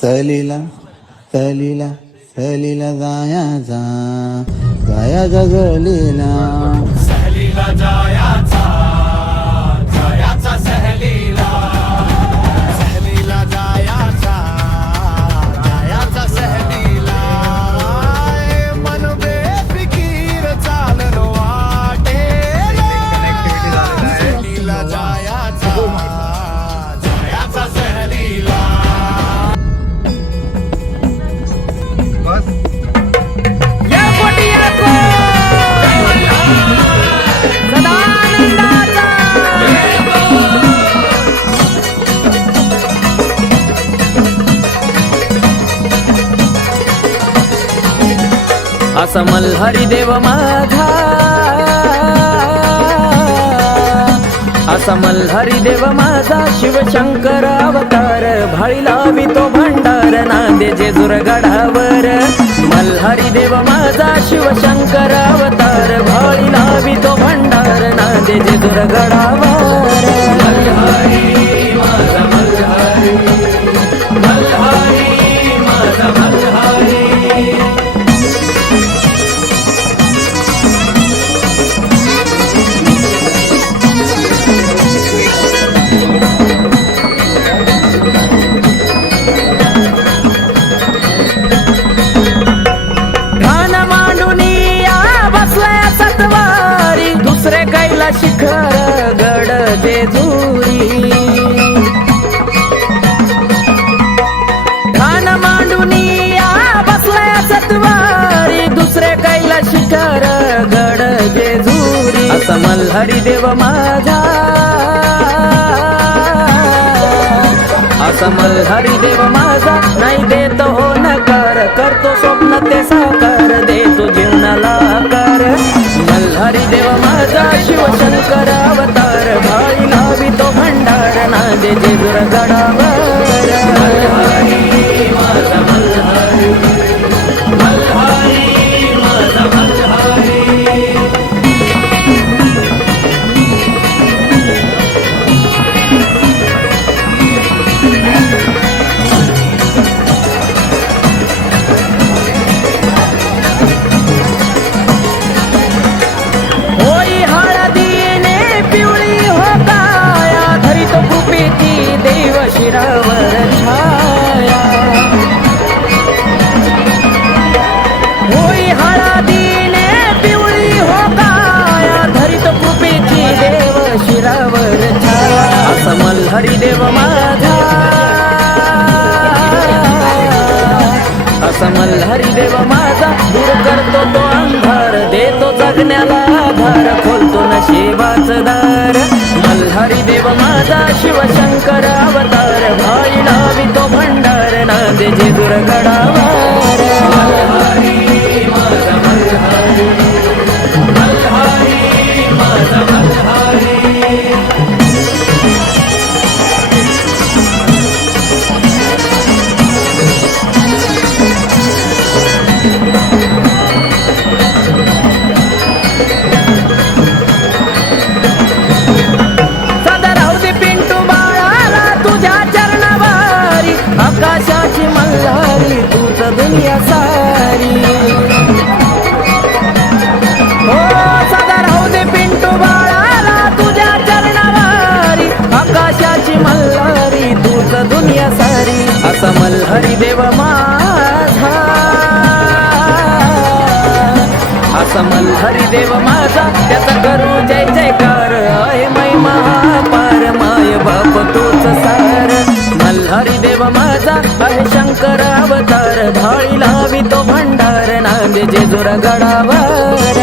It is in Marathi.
सहलीला सहलीला सहलीला जायाचा जायाचा सहलीला सहलीला जायाचा जायाचा सहलीला सहलीला जायाचा जायाचा सहलीला मन बेफिकीर चाललो वाटेला सहलीला जायाचा जायाचा सहलीला या पोटियाको सदानंदाचा असा मल्हारी देव माझा असा मल्हारी देव माझा शिवशंकर अवतार भाळी लावितो भंडार नांदे जेजुर गडावर मल्हारी देव माझा शिवशंकर अवतार भाळी लावितो भंडार नांदे जेजुर गडावर मल्हारी माझा मल्हारी मल्हारी माझा मल्हारी दुसरे कैला शिखर गड जेजुरी ठाण मांडुनी बसलाय सत्वारी दुसरे कैला शिखर गड जेजुरी असा मल्हारी देव माझा असा मल्हारी देव माझा नाही देतो हो नकार करतो स्वप्न ते साकार देतो जीवनाला आकार मल्हारी देव माझा शिवशंकर अवतार भाळी लावितो भंडार नांदे जेजुर गडावर मल्हारी माझा मल्हारी मल्हारी माझा मल्हारी शिरावर छाया होई हळदीने पिवळी हो काया धरित कृपेची देव शिरावर छाया असा मल्हारी देव माझा असा मल्हारी देव माझा दूर करतो तो अंधार देतो जगण्याला आधार खोलतो नशिबाचं दार मल्हारी देव माझा शिवशंकर अवतार भाळी लावितो भंडार नांदे जेजुर गडावर मल्हारी माझा मल्हारी मल्हारी माझा मल्हारी आकाशाची मल्हारी तूच दुनिया सारी हो सदा राहू दे पिंटू बाळाला तुझ्या चरणावारी आकाशाची मल्हारी तूच दुनिया सारी असा मल्हारी देव माझा असा मल्हारी देव माझा त्याचा करू जय जयकार आहे मै महापार माय बाप तूच सार मल्हारी देव माझा आहे शंकर अवतार भाळी लावितो भंडार नांदे जेजुर गडावर